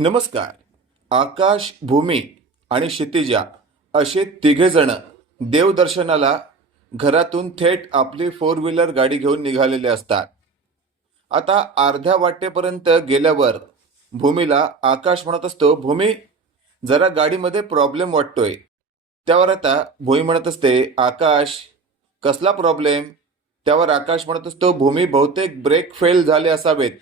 नमस्कार. आकाश, भूमी आणि क्षितिजा असे तिघेजण देवदर्शनाला घरातून थेट आपली फोर व्हीलर गाडी घेऊन निघालेले असतात. आता अर्ध्या वाटेपर्यंत गेल्यावर भूमीला आकाश म्हणत असतो, भूमी जरा गाडीमध्ये प्रॉब्लेम वाटतोय. त्यावर आता भूमी म्हणत असते, आकाश कसला प्रॉब्लेम? त्यावर आकाश म्हणत असतो, भूमी बहुतेक ब्रेक फेल झाले असावेत.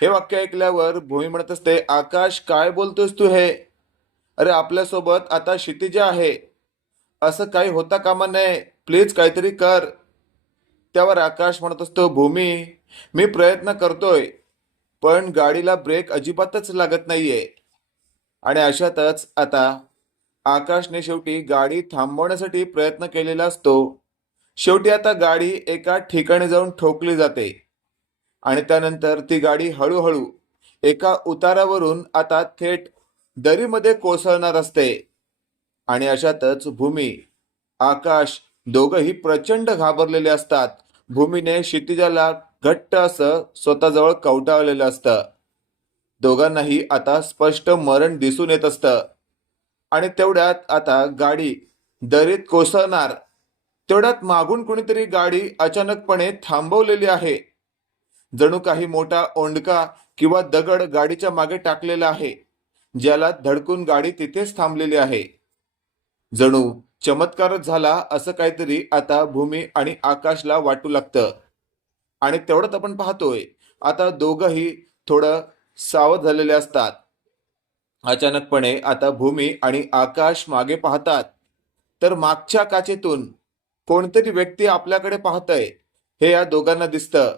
हे वाक्य ऐकल्यावर भूमी म्हणत असते, आकाश काय बोलतोस तू हे? अरे आपल्यासोबत आता क्षितिजा आहे. असं काही होता कामा नये. प्लीज काहीतरी कर. त्यावर आकाश म्हणत असतो, भूमी मी प्रयत्न करतोय पण गाडीला ब्रेक अजिबातच लागत नाहीये. आणि अशातच आता आकाशने शेवटी गाडी थांबवण्यासाठी प्रयत्न केलेला असतो. शेवटी आता गाडी एका ठिकाणी जाऊन ठोकली जाते आणि त्यानंतर ती गाडी हळूहळू एका उतारावरून आता थेट दरीमध्ये कोसळणार असते. आणि अशातच भूमी, आकाश दोघंही प्रचंड घाबरलेले असतात. भूमीने क्षितिजाला घट्ट असं स्वतःजवळ कवटाळलेलं असतं. दोघांनाही आता स्पष्ट मरण दिसून येत असतं. आणि तेवढ्यात आता गाडी दरीत कोसळणार, तेवढ्यात मागून कुणीतरी गाडी अचानकपणे थांबवलेली आहे. जणू काही मोठा ओंडका किंवा दगड गाडीच्या मागे टाकलेला आहे, ज्याला धडकून गाडी तिथेच थांबलेली आहे. जणू चमत्कारच झाला असं काहीतरी आता भूमी आणि आकाशला वाटू लागतं. आणि तेवढंच आपण पाहतोय आता दोघंही थोडं सावध झालेले असतात. अचानकपणे आता भूमी आणि आकाश मागे पाहतात, तर मागच्या काचेतून कोणतरी व्यक्ती आपल्याकडे पाहतय हे या दोघांना दिसतं.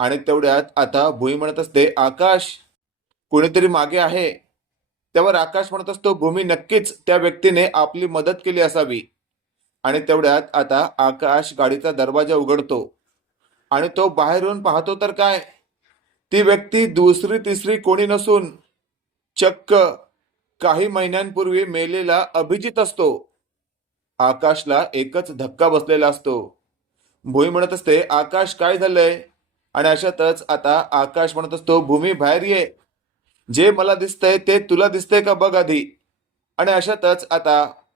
आणि तेवढ्यात आता भूमी म्हणत असते, आकाश कोणीतरी मागे आहे. त्यावर आकाश म्हणत असतो, भूमी नक्कीच त्या व्यक्तीने आपली मदत केली असावी. आणि तेवढ्यात आता आकाश गाडीचा दरवाजा उघडतो आणि तो बाहेरून पाहतो, तर काय, ती व्यक्ती दुसरी तिसरी कोणी नसून चक्क काही महिन्यांपूर्वी मेलेला अभिजित असतो. आकाशला एकच धक्का बसलेला असतो. भूमी म्हणत असते, आकाश काय झालंय? आणि अशातच आता आकाश म्हणत असतो, भूमी बाहेर ये. जे मला दिसतंय ते तुला दिसतंय का बघ आधी. आणि अशातच आता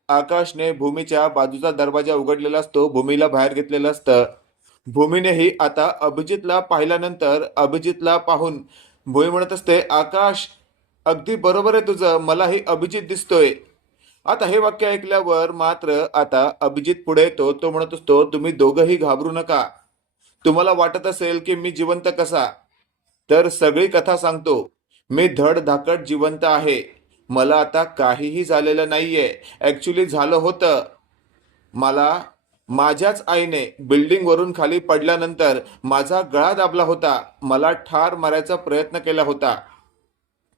आकाशने भूमीच्या बाजूचा दरवाजा उघडलेला असतो, भूमीला बाहेर घेतलेलं असतं. भूमीनेही आता अभिजितला पाहिल्यानंतर अभिजितला पाहून भूमी म्हणत असते, आकाश अगदी बरोबर आहे तुझं, मलाही अभिजित दिसतोय. आता हे वाक्य ऐकल्यावर मात्र आता अभिजित पुढे येतो. तो म्हणत असतो, तुम्ही दोघंही घाबरू नका. तुम्हाला वाटत असेल की मी जिवंत कसा, तर सगळी कथा सांगतो. मी धडधाकट जिवंत आहे. मला आता काहीही झालेलं नाहीये. ऍक्च्युली झालं होतं. मला माझ्याच आईने बिल्डिंग वरून खाली पडल्यानंतर माझा गळा दाबला होता. मला ठार मारायचा प्रयत्न केला होता,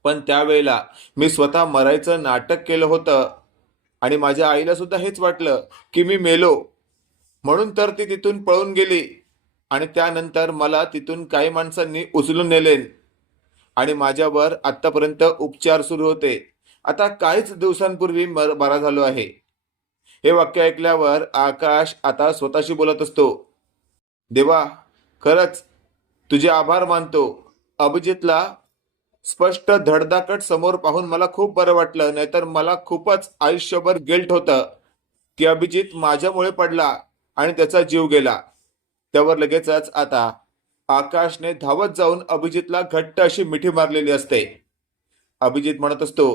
पण त्यावेळेला मी स्वतः मरायचं नाटक केलं होतं. आणि माझ्या आईला सुद्धा हेच वाटलं की मी मेलो, म्हणून तर ती तिथून पळून गेली. आणि त्यानंतर मला तिथून काही माणसांनी उचलून नेले आणि माझ्यावर आतापर्यंत उपचार सुरू होते. आता काहीच दिवसांपूर्वी बरा झालो आहे. हे वाक्य ऐकल्यावर आकाश आता स्वतःशी बोलत असतो, देवा खरंच तुझे आभार मानतो. अभिजितला स्पष्ट धडधाकट समोर पाहून मला खूप बरं वाटलं, नाहीतर मला खूपच आयुष्यभर गिल्ट होतं की अभिजित माझ्यामुळे पडला आणि त्याचा जीव गेला. त्यावर लगेचच आता आकाशने धावत जाऊन अभिजितला घट्ट अशी मिठी मारलेली असते. अभिजित म्हणत असतो,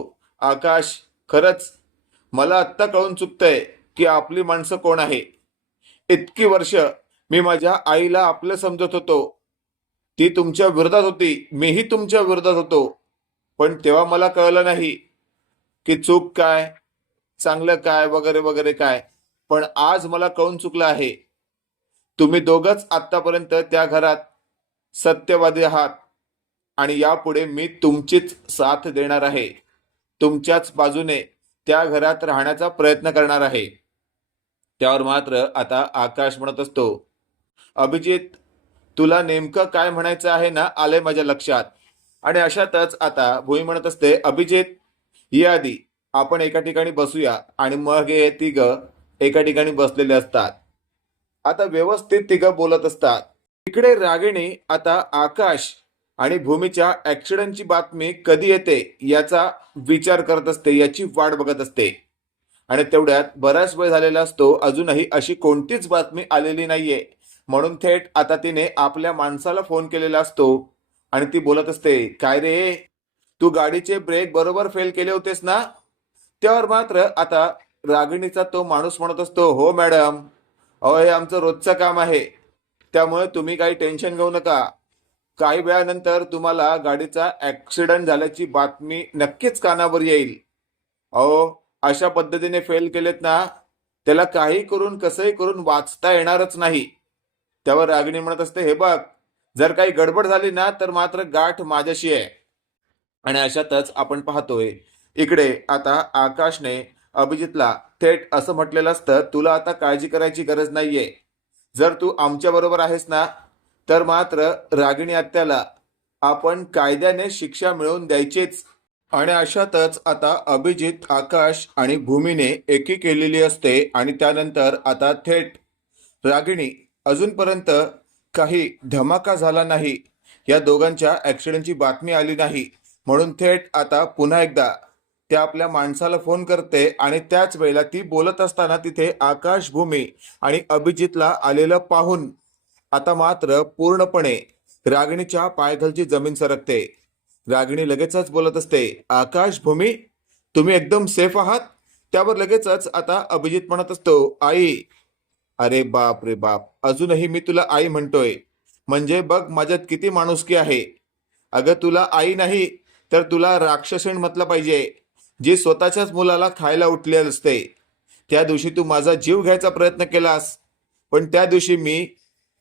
आकाश खरंच मला आत्ता कळून चुकतंय की आपली माणसं कोण आहे. इतकी वर्ष मी माझ्या आईला आपलं समजत होतो. ती तुमच्या विरोधात होती, मीही तुमच्या विरोधात होतो. पण तेव्हा मला कळलं नाही की चूक काय, चांगलं काय, वगैरे वगैरे काय. पण आज मला कळून चुकलं आहे. तुम्ही दोघंच आतापर्यंत त्या घरात सत्यवादी आहात आणि यापुढे मी तुमचीच साथ देणार आहे. तुमच्याच बाजूने त्या घरात राहण्याचा प्रयत्न करणार आहे. त्यावर मात्र आता आकाश म्हणत असतो, अभिजित तुला नेमकं काय म्हणायचं आहे ना, आले माझ्या लक्षात. आणि अशातच आता भूमी म्हणत असते, अभिजित ये आधी, आपण एका ठिकाणी बसूया. आणि मग हे तिघं एका ठिकाणी बसलेले असतात. आता व्यवस्थित तिघं बोलत असतात. इकडे रागिणी आता आकाश आणि भूमीच्या ऍक्सिडेंटची बातमी कधी येते याचा विचार करत असते, याची वाट बघत असते. आणि तेवढ्यात बराच वेळ झालेला असतो, अजूनही अशी कोणतीच बातमी आलेली नाहीये. म्हणून थेट आता तिने आपल्या माणसाला फोन केलेला असतो आणि ती बोलत असते, काय रे, तू गाडीचे ब्रेक बरोबर फेल केले होतेस ना? त्यावर मात्र आता रागिणीचा तो माणूस म्हणत असतो, हो मॅडम, अहो हे आमचं रोजचं काम आहे, त्यामुळे तुम्ही काही टेन्शन घेऊ नका. काही वेळानंतर तुम्हाला गाडीचा ऍक्सिडेंट झाल्याची बातमी नक्कीच कानावर येईल. अहो, अशा पद्धतीने फेल केलेत ना, त्याला काही करून कसंही करून वाचता येणारच नाही. त्यावर रागिणी म्हणत असते, हे बघ, जर काही गडबड झाली ना तर मात्र गाठ माझ्याशी आहे. आणि अशातच आपण पाहतोय इकडे आता आकाशने अभिजितला थेट असं म्हटलेलं असतं, तुला आता काळजी करायची गरज नाहीये. जर तू आमच्या बरोबर आहेस ना तर मात्र रागिणी आत्याला आपण कायद्याने शिक्षा मिळवून द्यायचीच. आणि अशातच आता अभिजित, आकाश आणि भूमीने एकी केलेली असते आणि त्यानंतर आता थेट रागिणी अजूनपर्यंत काही धमाका झाला नाही, या दोघांच्या ऍक्सिडेंटची बातमी आली नाही, म्हणून थेट आता पुन्हा एकदा त्या आपल्या माणसाला फोन करते. आणि त्याच वेळेला ती बोलत असताना तिथे आकाश, भूमी आणि अभिजितला आलेलं पाहून आता मात्र पूर्णपणे रागिणीच्या पायखालची जमीन सरकते. रागिणी लगेचच बोलत असते, आकाश, भूमी, तुम्ही एकदम सेफ आहात? त्यावर लगेचच आता अभिजित म्हणत असतो, आई. अरे बाप रे बाप, अजूनही मी तुला आई म्हणतोय, म्हणजे बघ माझ्यात किती माणुसकी आहे. अगं तुला आई नाही तर तुला राक्षसीण म्हटलं पाहिजे, जी स्वतःच्याच मुलाला खायला उठले असते. त्या दिवशी तू माझा जीव घ्यायचा प्रयत्न केलास, पण त्या दिवशी मी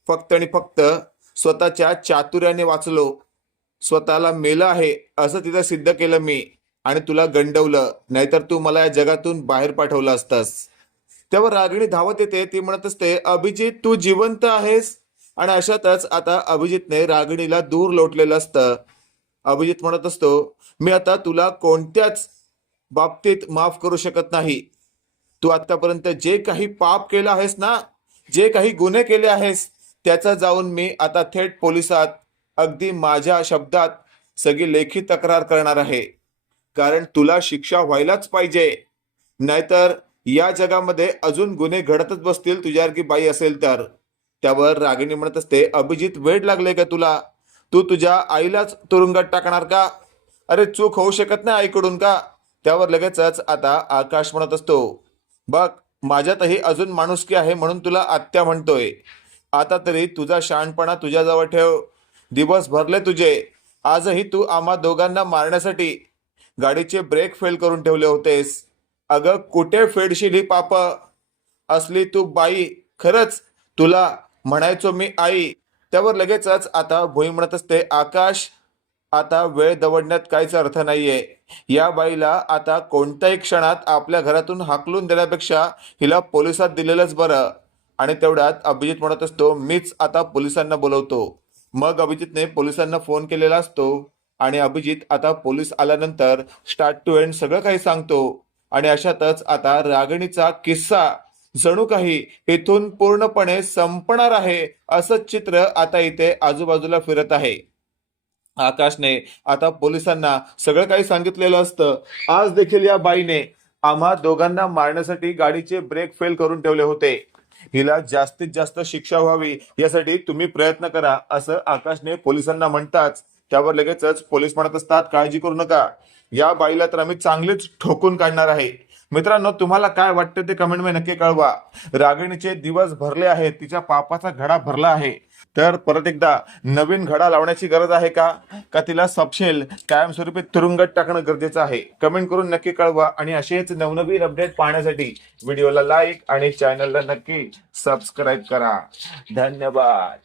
फक्त आणि फक्त स्वतःच्या चातुर्याने वाचलो. स्वतःला मेलं आहे असं तिथं सिद्ध केलं मी आणि तुला गंडवलं, नाहीतर तू मला या जगातून बाहेर पाठवलं असतास. त्यावर रागिणी धावत येते. ती म्हणत असते, अभिजित, तू जिवंत आहेस? आणि अशातच आता अभिजितने रागिणीला दूर लोटलेलं असतं. अभिजित म्हणत असतो, मी आता तुला कोणत्याच बाबतीत माफ करू शकत नाही. तू आतापर्यंत जे काही पाप केलं आहेस ना, जे काही गुन्हे केले आहेस, त्याचा जाऊन मी आता थेट पोलिसात अगदी माझ्या शब्दात सगळी लेखी तक्रार करणार आहे. कारण तुला शिक्षा व्हायलाच पाहिजे, नाहीतर या जगामध्ये अजून गुन्हे घडतच बसतील तुझ्यासारखी बाई असेल तर. त्यावर रागिणी म्हणत असते, अभिजित, वेड लागले का तुला? तू तुझ्या आईलाच तुरुंगात टाकणार का? अरे चूक होऊ शकत नाही आईकडून का? त्यावर लगेचच आता आकाश म्हणत असतो, बघ, माझ्यातही अजून माणुसकी आहे म्हणून तुला आत्या म्हणतोय. आता तरी तुझा शहाणपणा तुझ्याजवळ ठेव. दिवस भरले तुझे. आजही तू आम्हा दोघांना मारण्यासाठी गाडीचे ब्रेक फेल करून ठेवले होतेस. अगं कुठे फेडशील ही पाप? असली तू बाई, खरंच तुला म्हणायचो मी आई. त्यावर लगेचच आता भुई म्हणत असते, आकाश, आता वेळ दवडण्यात काहीच अर्थ नाहीये. या बाईला आता कोणत्याही क्षणात आपल्या घरातून हाकलून देण्यापेक्षा हिला पोलिसात दिलेलंच बरं. आणि तेवढ्यात अभिजित म्हणत असतो, मीच आता पोलिसांना बोलवतो. मग अभिजितने पोलिसांना फोन केलेला असतो आणि अभिजित आता पोलीस आल्यानंतर स्टार्ट टू एंड सगळं काही सांगतो. आणि अशातच आता रागिणीचा किस्सा जणू काही इथून पूर्णपणे संपणार आहे असं चित्र आता इथे आजूबाजूला फिरत आहे. आकाशने आता पोलिसांना सगळं काही सांगितलेलं असतं. आज देखील या बाईने आम्हा दोघांना मारण्यासाठी गाडीचे ब्रेक फेल करून ठेवले होते. हिला जास्तीत जास्त शिक्षा व्हावी यासाठी तुम्ही प्रयत्न करा, असं आकाशने पोलिसांना म्हणताच त्यावर लगेचच पोलीस म्हणत असतात, काळजी करू नका, या बाईला तर आम्ही चांगलीच ठोकून काढणार आहे. मित्रांनो, तुम्हाला काय वाटतं ते कमेंट मध्ये नक्की कळवा. रागिणीचे दिवस भरले आहेत, तिच्या पापाचा घडा भरला आहे, तर परत एकदा नवीन घडा लावण्याची गरज आहे का? का तिला सपशेल कायमस्वरूपी तुरुंगात टाकणं गरजेचं आहे? कमेंट करून नक्की कळवा. आणि असेच नवनवीन अपडेट पाहण्यासाठी व्हिडिओला लाईक आणि चॅनलला नक्की सबस्क्राईब करा. धन्यवाद.